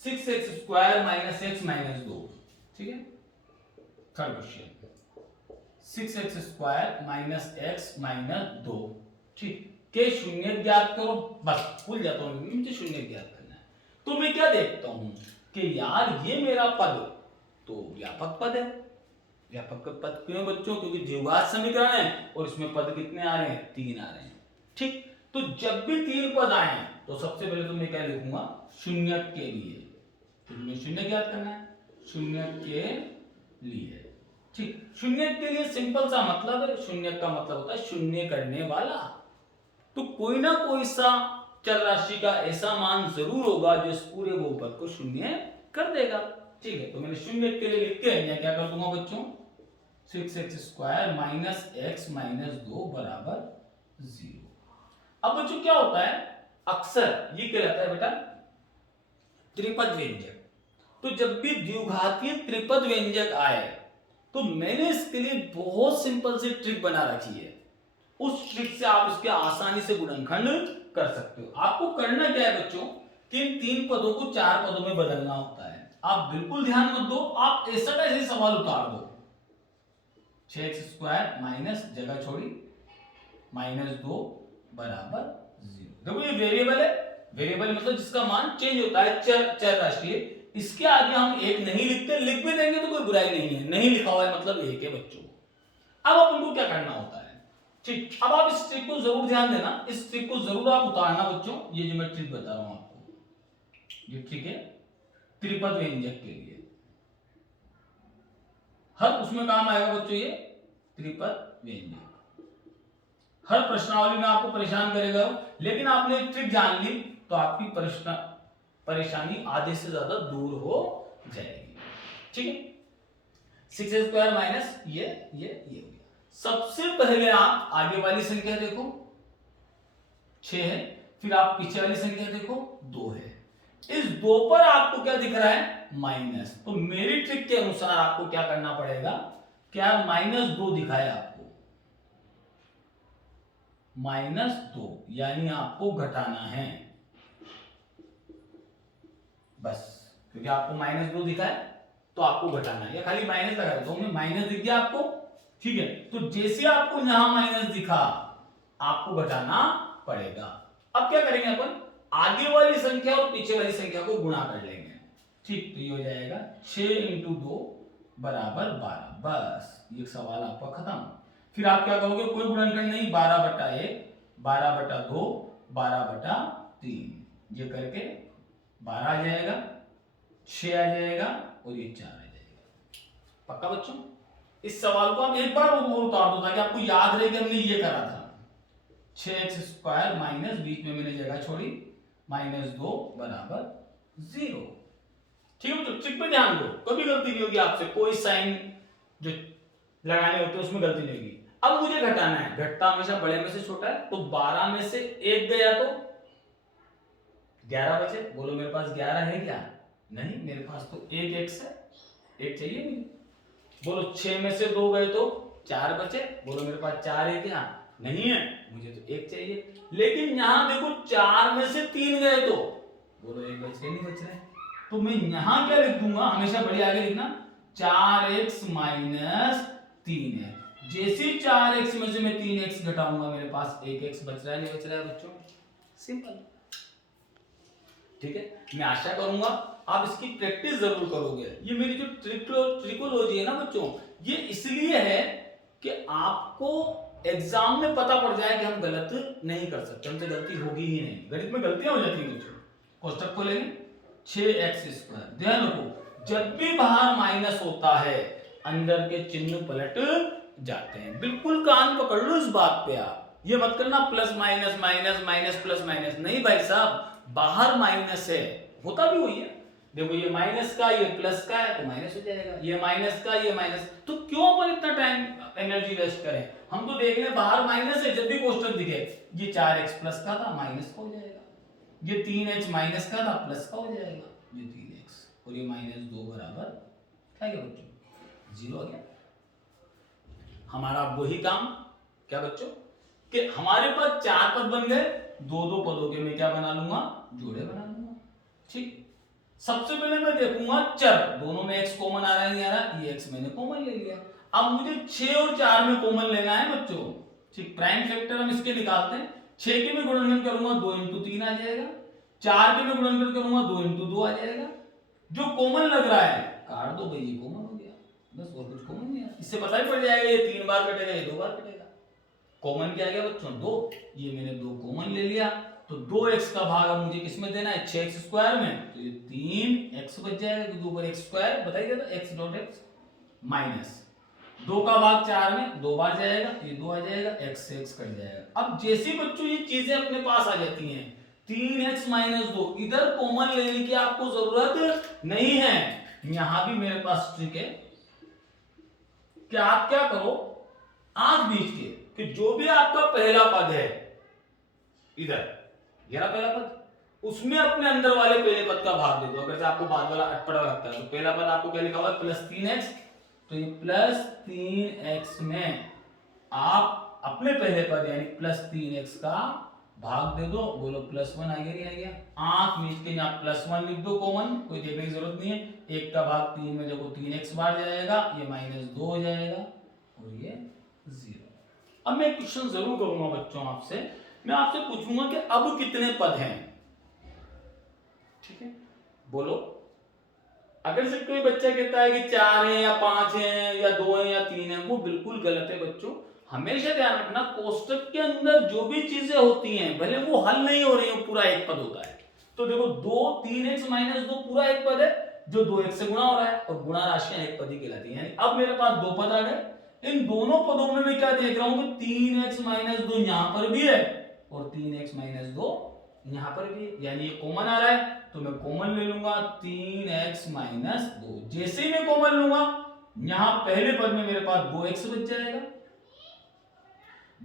6x² - x - 2, ठीक है, थर्ड क्वेश्चन 6x² - x - 2, ठीक, के शून्य ज्ञात करो, बस भूल जाता हूं मुझे शून्य ज्ञात करना है, तो मैं क्या देखता हूं कि यार ये मेरा पद तो व्यापक पद है, व्यापक पद क्यों बच्चों, क्योंकि द्विघात समीकरण है और इसमें पद कितने आ रहे हैं, 3 आ रहे हैं, ठीक, तो जब भी 3 पद आए तो सबसे पहले तो मैं क्या लिखूंगा, शून्य के लिए, तो मैं शून्य ज्ञात करना है, शून्य के लिए, ठीक, शून्य के लिए सिंपल सा मतलब है, शून्य का मतलब होता है शून्य करने वाला। तो कोई ना कोई सा चर राशि का ऐसा मान जरूर होगा जो इस पूरे बहुपद को शून्य कर देगा। ठीक है, तो मैंने शून्य के लिए लिख के मैं क्या कर दूंगा बच्चों, 6x² माइनस x माइनस 2 बराबर 0। अब बच्चों क्या होता है, अक्सर ये कहलाता है बेटा त्रिपद व्यंजक। तो जब भी द्विघातीय त्रिपद व्यंजक आए तो मैंने इसके लिए बहुत सिंपल सी ट्रिक बना रखी है। उस ट्रिक से आप इसके आसानी से गुणनखंड कर सकते हो। आपको करना क्या है बच्चों कि इन 3 पदों को 4 पदों में बदलना होता है। आप बिल्कुल ध्यान मत दो, आप ऐसा का ऐसे सवाल उतार दो। 6x² माइनस जगह छोड़ी माइनस 2 बराबर 0। देखो ये वेरिएबल है, वेरिएबल मतलब जिसका मान चेंज होता है, चर राशि है। इसके आगे हम एक नहीं लिखते, लिख भी देंगे तो कोई बुराई नहीं है, नहीं लिखा हुआ है मतलब एक है बच्चों। अब अपन को क्या करना होता है, ठीक, अब आप इस ट्रिक को जरूर ध्यान देना, इस ट्रिक को जरूर आप उतारना बच्चों। ये जो मैं ट्रिक बता रहा हूं आपको, ये ट्रिक है त्रिपद व्यंजक के लिए, हर उसमें काम आएगा बच्चों ये त्रिपद व्यंजक। हर प्रश्नावली में आपको परेशान करेगा, लेकिन आपने ट्रिक जान ली तो आपकी परेशानी आधे से ज्यादा दूर हो जाएगी। ठीक है, 6x² माइनस ये हो गया। सबसे पहले आप आगे वाली संख्या देखो 6 है, फिर आप पीछे वाली संख्या देखो 2 है। इस 2 पर आपको क्या दिख रहा है, माइनस। तो मेरी ट्रिक के अनुसार आपको क्या करना पड़ेगा, क्या -2 दिखाया आपको, -2 यानी आपको घटाना है बस, क्योंकि आपको -2 दिखा है तो आपको घटाना है, या खाली माइनस लगा दो, हमने माइनस दिख गया आपको। ठीक है, तो जैसे आपको यहां माइनस दिखा आपको घटाना पड़ेगा। अब क्या करेंगे अपन, आगे वाली संख्या और पीछे वाली संख्या को गुणा कर लेंगे। ठीक, तो ये हो जाएगा 6 × 2 बराबर 12। बस ये सवाल आपका खत्म। फिर आप क्या कहोगे, कोई गुणनखंड नहीं, 12/1 12/2 12/3, ये करके 12 आ जाएगा, 6 आ जाएगा और ये 4 आ जाएगा। पक्का बच्चों, इस सवाल को आप एक बार और उतार दो ताकि आपको याद रहे कि हमने ये करा था। 6x² माइनस, बीच में मैंने जगह छोड़ी, -2 बराबर 0। ठीक है बच्चों, ट्रिक पे ध्यान दो, कभी गलती नहीं होगी आपसे, कोई साइन जो लगाने होते हैं उसमें गलती नहीं होगी। अब मुझे घटाना है, घटता हमेशा बड़े में से छोटा है, तो 12 में से 1 गया तो 11 बचे। बोलो मेरे पास 11 है क्या, नहीं, मेरे पास तो 1 x है, 1 चाहिए मुझे। बोलो 6 में से 2 गए तो 4 बचे। बोलो मेरे पास 4 है क्या, नहीं है, मुझे तो 1 चाहिए। लेकिन यहां देखो 4 में से 3 गए तो बोलो 1 बच रहे, नहीं बच रहे, तो मैं यहां क्या लिख दूंगा, हमेशा बड़ी आगे लिखना, 4x - 3 है। जैसे 4x में से मैं 3x घटाऊंगा मेरे पास 1x बच रहा है, नहीं बच रहा है बच्चों, सिंपल। ठीक है, मैं आशा करूंगा आप इसकी प्रैक्टिस जरूर करोगे। ये मेरी जो ट्रिकोलॉजी है ना बच्चों, ये इसलिए है कि आपको एग्जाम में पता पड़ जाए कि हम गलत नहीं कर सकते, हमसे गलती होगी ही नहीं। गणित में गलतियां हो जाती है बच्चों। कोष्टक खोलेंगे, 6x², ध्यान रखो जब भी बाहर माइनस होता है अंदर के चिन्ह पलट जाते हैं। बिल्कुल कान पकड़ लो इस बात पे, आप ये मत करना plus minus minus minus plus minus, नहीं भाई साहब, बाहर माइनस है, होता भी वही है। देखो ये माइनस का, ये प्लस का है तो माइनस हो जाएगा, ये माइनस का, ये माइनस, तो क्यों अपन इतना टाइम एनर्जी वेस्ट करें, हम तो देख लें बाहर माइनस है, जब भी कोष्टक दिखे ये 4x प्लस का था माइनस का हो जाएगा, ये 3x माइनस का था प्लस का हो जाएगा, ये 3x और ये -2 बराबर क्या गया बच्चों, 0 आ गया। हमारा वही काम क्या बच्चों कि हमारे पास 4 पद बन गए, 2-2 पदों के मैं क्या बना लूंगा, जोड़े बना लूंगा। ठीक, सबसे पहले मैं देखूंगा चर, दोनों में x कॉमन आ रहा है नहीं आ रहा, ये x मैंने कॉमन ले लिया। अब मुझे 6 और 4 में कॉमन लेना है बच्चों। ठीक, प्राइम फैक्टर हम इसके निकालते हैं, 6 के में गुणनखंड करूंगा 2 × 3 आ जाएगा, 4 के में गुणनखंड करूंगा 2 × 2 आ जाएगा। जो कॉमन लग रहा है काट दो भाई, ये कॉमन हो गया, बस और कुछ कॉमन नहीं है। इससे पता ही पड़ जाएगा ये 3 बार कटेगा, ये 2 बार कटेगा। कॉमन क्या गया बच्चों, 2, ये मैंने 2 कॉमन ले लिया, तो 2x का भाग अब मुझे किसमें देना है, 6x² में, तो ये 3x बच जाएगा, क्योंकि ऊपर x², बताइए तो x.x माइनस 2 का भाग 4 में 2 बार जाएगा, ये 2 आ जाएगा, x से x कट जाएगा। अब जैसे बच्चों ये चीजें अपने पास आ जाती हैं, 3x माइनस 2 इधर कॉमन लेने की आपको जरूरत नहीं है, यहां भी मेरे पास ट्रिक है कि आप क्या करो, आंख बीच के कि जो भी आपका पहला पद है इधर, ये रहा पहला पद, उसमें अपने अंदर वाले पहले पद का भाग दे दो। अगर से आपको बाद वाला अटपटा लगता है तो पहला पद आपको क्या लिखा हुआ है, प्लस 3x, तो ये प्लस 3x में आप अपने पहले पद यानी प्लस 3x का भाग दे दो। बोलो प्लस 1 आ गया, नहीं आ गया? आंख मीच के यहाँ प्लस 1 लिख दो कॉमन, कोई देखने की जरूरत नहीं है। 1 का भाग 3 में देखो 3x बार जाएगा, ये माइनस 2 हो जाएगा और ये 0। अब मैं एक क्वेश्चन जरूर करूंगा बच्चों आपसे, मैं आपसे पूछूंगा कि अब कितने पद हैं, ठीक है? बोलो। अगर से कोई बच्चा कहता है कि 4 है या 5 है या 2 है या 3 है, वो बिल्कुल गलत है बच्चों। हमेशा ध्यान रखना, कोष्टक के अंदर जो भी चीजें होती हैं भले वो हल नहीं हो रही है, पूरा एक पद होता है। तो देखो 2 3x माइनस 2 पूरा एक पद है जो 2x से गुणा हो रहा है, और गुणा राशियां एक पद ही कहलाती है। यानी अब मेरे पास 2 पद आ गए। इन दोनों पदों में मैं क्या देख रहा हूं कि 3x माइनस 2 यहां पर भी है और 3x माइनस 2 यहां पर भी, यानी ये कॉमन आ रहा है तो मैं कॉमन ले लूंगा 3x माइनस 2। जैसे ही मैं कॉमन लूंगा यहां पहले पद में मेरे पास 2x बच जाएगा,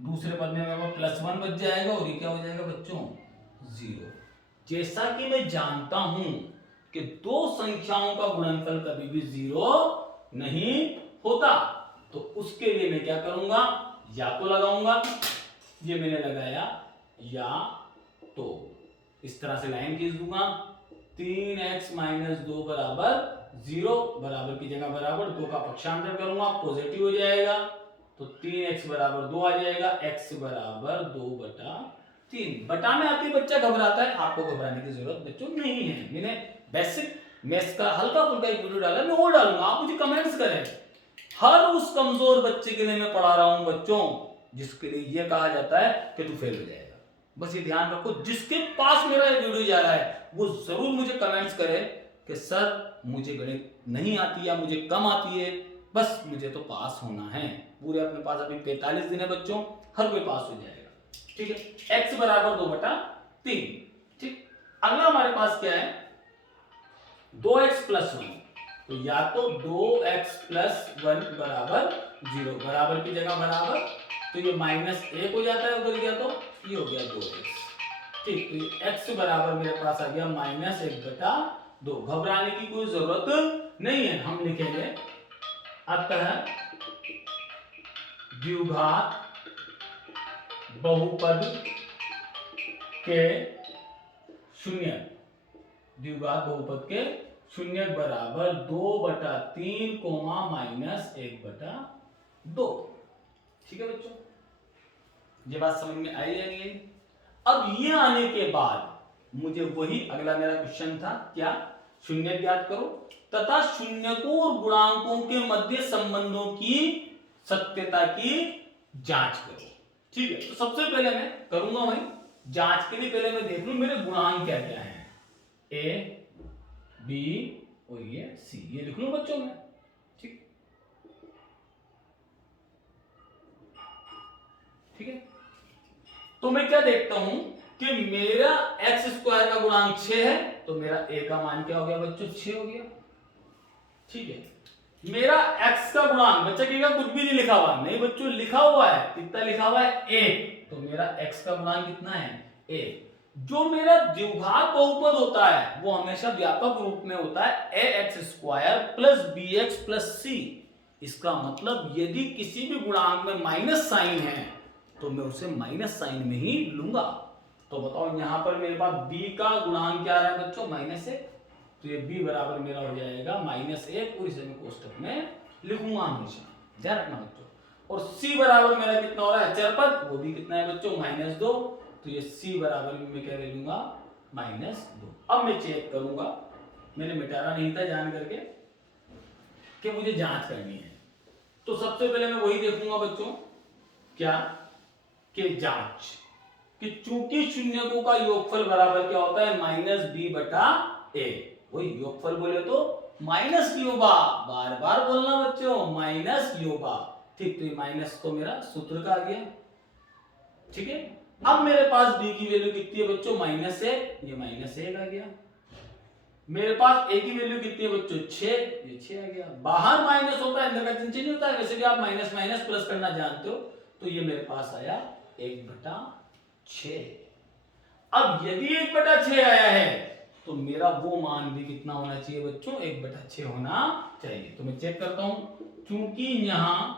दूसरे पद में मेरे पास प्लस 1 बच जाएगा और ये क्या हो जाएगा बच्चों, 0। जैसा कि मैं जानता हूं कि दो संख्याओं का गुणनफल कभी भी 0 नहीं होता, तो उसके लिए मैं क्या करूंगा, या तो लगाऊंगा, ये मैंने लगाया, या तो इस तरह से लाइन खींच दूंगा, 3x माइनस 2 बराबर 0, बराबर की जगह बराबर, 2 का पक्षांतर करूंगा पॉजिटिव हो जाएगा, तो 3x बराबर 2 आ जाएगा, x बराबर 2/3। बटा में आके बच्चा घबराता है, आपको घबराने की जरूरत बच्चों नहीं है। मैंने बेसिक मैथ्स का हल्का फुल्का एक वीडियो डाला, मैं और डालूंगा, आप मुझे कमेंट्स करें। हर उस कमजोर बच्चे के लिए मैं पढ़ा रहा हूं बच्चों जिसके लिए यह कहा जाता है कि तू फेल हो जाएगा। बस ये ध्यान रखो, जिसके पास मेरा ये वीडियो जा रहा है वो जरूर मुझे कमेंट्स करे कि सर मुझे गणित नहीं आती या मुझे कम आती है, बस मुझे तो पास होना है। पूरे अपने पास अभी 45 दिन है बच्चों, हर कोई पास हो जाएगा, ठीक है? x बराबर 2/3, ठीक। अगला हमारे पास क्या है, 2x प्लस 1, तो या तो 2x प्लस 1 बराबर 0, बराबर की जगह बराबर, तो ये -1 हो जाता है उधर गया, तो ये हो गया 2x, ठीक। तो ये x बराबर मेरे पास आ गया -1/2। घबराने की कोई जरूरत नहीं है, हम लिखेंगे अतः द्विघात बहुपद के शून्य, द्विघात बहुपद के शून्य बराबर 2/3 -1/2, ठीक है बच्चों? ये बात समझ में आई या नहीं? अब ये आने के बाद मुझे वही अगला मेरा क्वेश्चन था, क्या, शून्य ज्ञात करो तथा शून्यकों और गुणांकों के मध्य संबंधों की सत्यता की जांच करो, ठीक है? तो सबसे पहले मैं करूंगा वही जांच के लिए, पहले मैं देख लूं मेरे गुणांक क्या क्या हैं, ए बी और ये सी, ये लिख लूं बच्चों में, ठीक, ठीक है? तो मैं क्या देखता हूं कि मेरा एक्स स्क्वायर का गुणांक 6 है, तो मेरा ए का मान क्या हो गया बच्चों, 6 हो गया, ठीक है? मेरा x का गुणांक, बच्चा कहेगा कुछ भी नहीं लिखा हुआ, नहीं बच्चों लिखा हुआ है, कितना लिखा हुआ है, 1, तो मेरा x का गुणांक कितना है, 1। जो मेरा द्विघात बहुपद होता है वो हमेशा व्यापक रूप में होता है ax² plus bx plus c। इसका मतलब यदि किसी भी गुणांक में माइनस साइन है तो मैं उसे माइनस साइन में ही लूंगा। तो बताओ यहां पर मेरे पास b का गुणांक क्या आ रहा है बच्चों, -1, तो ये b बराबर मेरा हो जाएगा -1, और इसे मैं कोष्टक में लिखूंगा हमेशा, ध्यान रखना बच्चों। और c बराबर मेरा कितना हो रहा है, चरपद, वो भी कितना है बच्चों, -2, तो ये c बराबर भी मैं क्या ले लूंगा, -2। अब मैं चेक करूंगा, मैंने मिटाना नहीं था जान करके कि मुझे जांच करनी है, तो सबसे पहले मैं वही देखूंगा बच्चों, क्या, कि जांच कि चूंकि शून्यकों का योगफल बराबर क्या होता है, -b/a, वही योगफल बोले तो माइनस क्यूबा, बार बार बोलना बच्चों, माइनस क्यूबा। ठीक, तो ये माइनस तो मेरा सूत्र का आ गया। ठीक है, अब मेरे पास b की वैल्यू कितनी है बच्चों, माइनस 1, ये माइनस 1 आ गया। मेरे पास a की वैल्यू कितनी है बच्चों, 6, ये 6 आ गया। बाहर माइनस होता है, अंदर का चिन्ह चेंज होता है, वैसे भी आप माइनस माइनस प्लस करना जानते हो। तो ये मेरे पास आया 1/6। अब यदि 1/6 आया है तो मेरा वो मान भी कितना होना चाहिए बच्चों, 1/6 होना चाहिए। तो मैं चेक करता हूं, क्योंकि यहां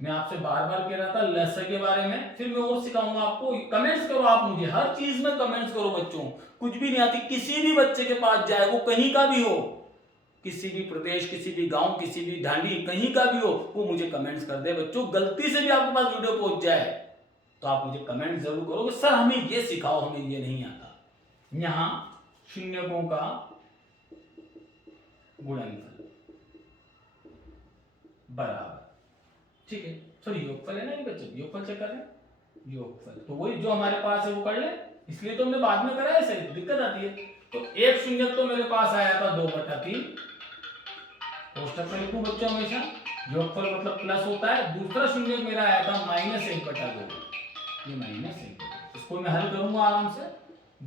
मैं आपसे बार बार कह रहा था लेसन के बारे में, फिर मैं और सिखाऊंगा आपको। कमेंट्स करो आप मुझे, हर चीज में कमेंट्स करो बच्चों। कुछ भी नहीं आती, किसी भी बच्चे के पास जाए, वो कहीं का भी हो, किसी भी प्रदेश, किसी भी गांव, किसी भी ढांडी, कहीं का भी हो, वो मुझे कमेंट्स कर दे बच्चों। गलती से भी आपके पास वीडियो पहुंच जाए तो आप मुझे कमेंट जरूर करो, सर हमें ये सिखाओ, हमें ये नहीं आता। यहां शून्यकों का गुणनफल बराबर, ठीक है, सॉरी योगफल है ना ये बच्चों, योगफल चेक कर रहे हैं, योगफल तो वही जो हमारे पास है वो कर ले, इसलिए तो हमने बाद में करा है, सही दिक्कत आती है। तो एक शून्यक तो मेरे पास आया था 2/3, कोष्टक में लिखूं बच्चों हमेशा, योगफल मतलब प्लस होता है। दूसरा शून्यक मेरा आया था -1/2, ये -1, इसको मैं हल करूंगा आराम से,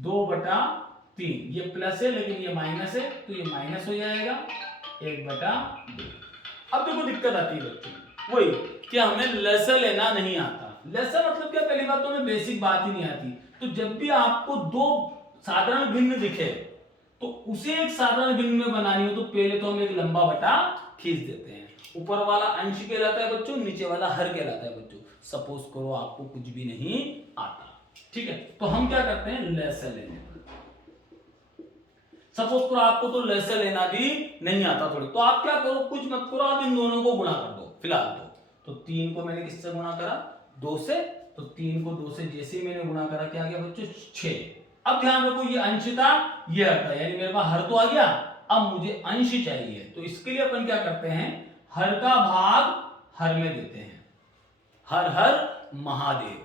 2/3, ये प्लस है लेकिन ये माइनस है, तो ये माइनस हो जाएगा 1/2। अब देखो दिक्कत आती है बच्चों, वही कि हमें लेसन लेना नहीं आता। लेसन मतलब क्या, पहली बात तो हमें बेसिक बात ही नहीं आती। तो जब भी आपको दो साधारण भिन्न दिखे तो उसे एक साधारण भिन्न में बनानी हो तो पहले तो हम एक लंबा बटा खींच देते हैं। ऊपर वाला अंश कहलाता है बच्चों, नीचे वाला हर कहलाता है बच्चों। सपोज करो आपको कुछ भी नहीं आता, ठीक है, तो हम क्या करते हैं, लेसन लेने। सपोज करो आपको तो लेसन लेना भी नहीं आता थोड़ी, तो आप क्या करो, कुछ मत करो, आप इन दोनों को गुणा कर दो फिलहाल तो 3 को मैंने किससे गुणा करा, 2 से, तो 3 को 2 से जैसे ही मैंने गुणा करा, क्या आ गया बच्चों, 6। अब ध्यान रखो, ये अंश था, ये हर था, यानी मेरे पास हर तो आ गया। अब मुझे अंश चाहिए, तो इसके लिए अपन क्या करते हैं, हर का भाग हर में देते हैं, हर हर महादेव।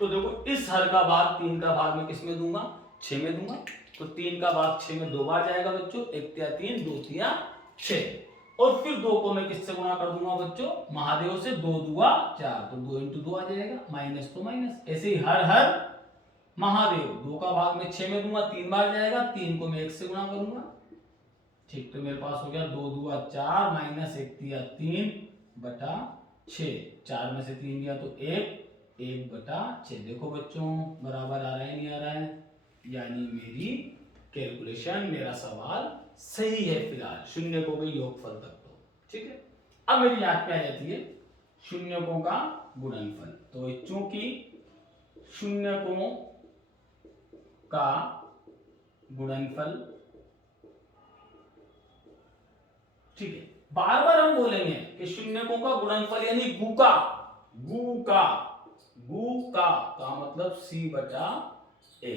तो देखो इस हर का भाग 3 का भाग मैं किस में दूंगा, 6 में दूंगा। तो 3 का भाग 6 में 2 बार जाएगा बच्चों, 1 तिया 3, 2 तिया 6। और फिर 2 को मैं किससे गुणा कर दूंगा बच्चों, महादेव से, 2 दूआ 4, तो 2 × 2 आ जाएगा, माइनस तो माइनस। ऐसे ही हर हर महादेव, 2 का भाग मैं 6 में दूंगा, 3 बार जाएगा, 3 को मैं 1 से गुणा करूंगा, ठीक, तो मेरे पास हो गया 2 दूआ 4 माइनस 1 तिया 3/6, 4 में से 3 गया तो 1/6। देखो बच्चों बराबर आ रहा है नहीं आ रहा है, यानी मेरी कैलकुलेशन, मेरा सवाल सही है फिलहाल, शून्यकों के योगफल तक तो ठीक है। अब मेरी याद क्या आ जाती है, शून्यकों का गुणनफल। तो चूंकि शून्यकों का गुणनफल, ठीक है, बार बार हम बोलेंगे कि शून्यकों का गुणनफल यानी गु का, गु का, गु का मतलब C/A,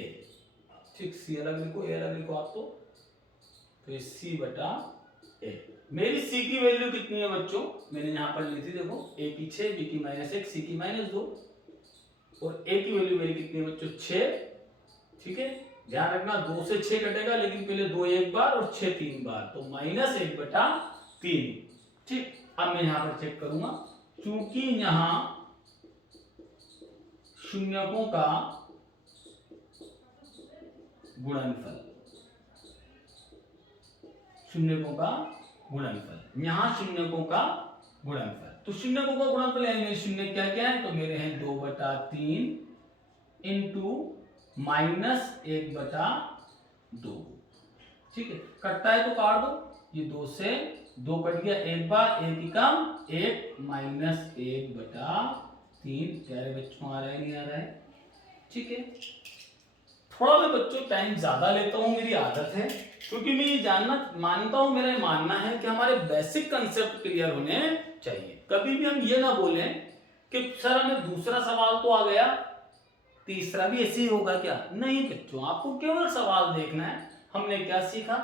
ठीक, C अलग लिखो, A अलग लिखो आप तो ये C/A। मेरी C की वैल्यू कितनी है बच्चों, मैंने यहां पर ली थी, देखो A की 6, B की -1, C की -2, और A की वैल्यू मेरी कितनी है बच्चों, 6, ठीक है। ध्यान रखना 2 से 6 कटेगा, लेकिन पहले 2 एक बार और 6 3 बार, तो -1/3, ठीक। अब मैं यहां पर चेक करूंगा, क्योंकि यहां शून्यकों का गुणनफल, शून्यकों का गुणनफल, यहां शून्यकों का गुणनफल, तो शून्यकों का गुणनफल यानी मेरे शून्य क्या क्या है, तो मेरे हैं 2/3 इंटू -1/2, ठीक है। कटता है तो काट दो, ये 2 से 2 कट गया, एक बार, एक ही कम, 1 -1/3। प्यारे बच्चों आ रहा है नहीं आ रहा है, ठीक है। थोड़ा मैं बच्चों टाइम ज्यादा लेता हूं, मेरी आदत है, क्योंकि मैं ये जानना मानता हूं, मेरा मानना है कि हमारे बेसिक कंसेप्ट क्लियर होने चाहिए। कभी भी हम ये ना बोलें कि सर हमें दूसरा सवाल तो आ गया, तीसरा भी ऐसे ही होगा क्या, नहीं बच्चों, आपको केवल सवाल देखना है। हमने क्या सीखा,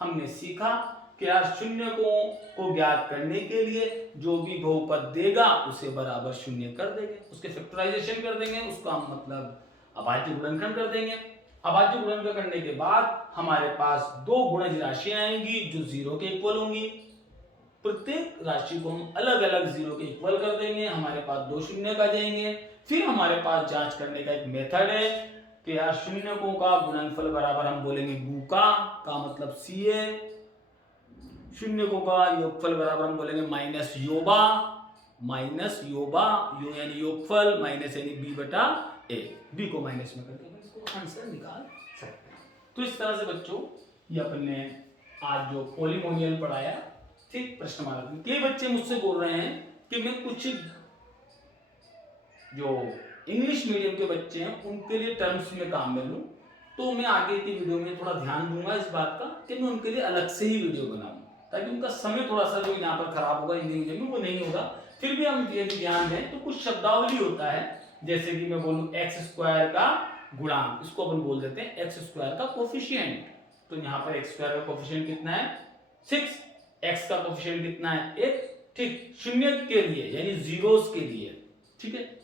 हमने सीखा कि यार शून्यकों को ज्ञात करने के लिए जो भी बहुपद देगा उसे बराबर शून्य कर देंगे, उसके फैक्टराइजेशन कर देंगे, उसका मतलब अभाज्य गुणनखंड कर देंगे। अभाज्य गुणन का करने के बाद हमारे पास दो गुणज राशियां आएंगी जो जीरो के इक्वल होंगी। प्रत्येक राशि को हम अलग अलग जीरो के इक्वल कर देंगे, हमारे पास दो शून्य आ जाएंगे। फिर हमारे पास जांच करने का एक मेथड है कि यार शून्यकों का गुणनफल बराबर हम बोलेंगे गु का मतलब सी है, शून्यकों का योगफल बराबर हम बोलेंगे माइनस योबा, यो यानी योगफल, माइनस यानी बी बटा ए, बी को माइनस में करके इसको आंसर निकाल सकते हैं। तो इस तरह से बच्चों ये अपने आज जो पॉलिनोमियल पढ़ाया, ठीक, प्रश्नमाला। कई बच्चे मुझसे बोल रहे हैं कि मैं कुछ जो इंग्लिश मीडियम के बच्चे हैं उनके लिए टर्म्स में काम में लूं, तो मैं आगे की वीडियो में थोड़ा ध्यान दूंगा इस बात का कि मैं उनके लिए अलग से ही वीडियो बनाऊं, ताकि उनका समय थोड़ा सा जो यहाँ पर खराब होगा हिंदी मीडियम में वो नहीं होगा। फिर भी हम यदि ध्यान दें तो कुछ शब्दावली होता है, जैसे कि मैं बोलूं एक्स स्क्वायर का गुणांक, इसको अपन बोल देते हैं एक्स स्क्वायर का कोफिशिएंट। तो यहाँ पर एक्स स्क्वायर का कोफिशिएंट कितना है 6, एक्स का कोफिशिएंट कितना है 1, ठीक, शून्य के लिए यानी जीरोस के लिए, ठीक है,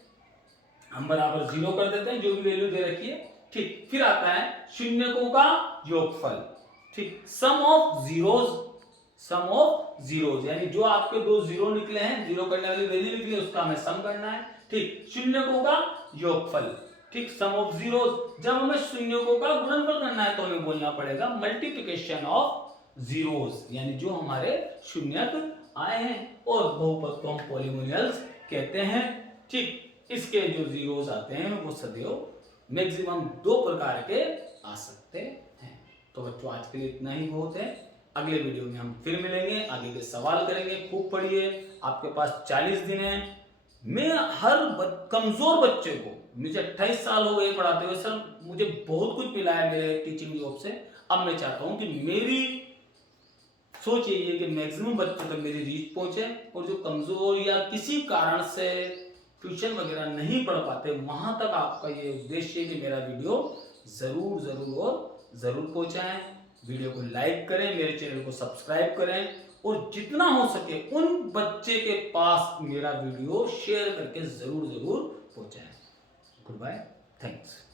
हम बराबर 0 कर देते हैं जो भी वैल्यू दे रखी है, ठीक। फिर आता है शून्यकों का योगफल, ठीक, सम ऑफ जीरोस यानी जो आपके दो जीरो निकले हैं, जीरो करने वाली वैल्यू निकली है उसका हमें सम करना है, ठीक। शून्यकों का योगफल, ठीक, सम ऑफ जीरोस। जब हमें शून्यकों का गुणनफल करना है तो हमें बोलना पड़ेगा मल्टीप्लिकेशन ऑफ जीरोस, यानी जो हमारे शून्यक आए हैं, और बहुपद को हम पॉलिनोमियल्स कहते हैं, ठीक। इसके जो जीरोस आते हैं वो सदैव मैक्सिमम दो प्रकार के आ सकते हैं। तो बच्चों आज के लिए इतना ही बहुत है, अगले वीडियो में हम फिर मिलेंगे, आगे के सवाल करेंगे। खूब पढ़िए, आपके पास 40 दिन है। मैं हर कमजोर बच्चे को, मुझे 28 साल हो गए पढ़ाते हुए सर, मुझे बहुत कुछ मिला है मेरे टीचिंग जॉब से। अब मैं चाहता हूं कि मेरी सोच यही है कि मैक्सिमम बच्चों तक मेरी रीच पहुंचे, और जो कमजोर या किसी कारण से ट्यूशन वगैरह नहीं पढ़ पाते, वहां तक आपका ये उद्देश्य है कि मेरा वीडियो जरूर पहुंचाएं। वीडियो को लाइक करें, मेरे चैनल को सब्सक्राइब करें, और जितना हो सके उन बच्चे के पास मेरा वीडियो शेयर करके जरूर पहुंचाएं। Good bye, thanks.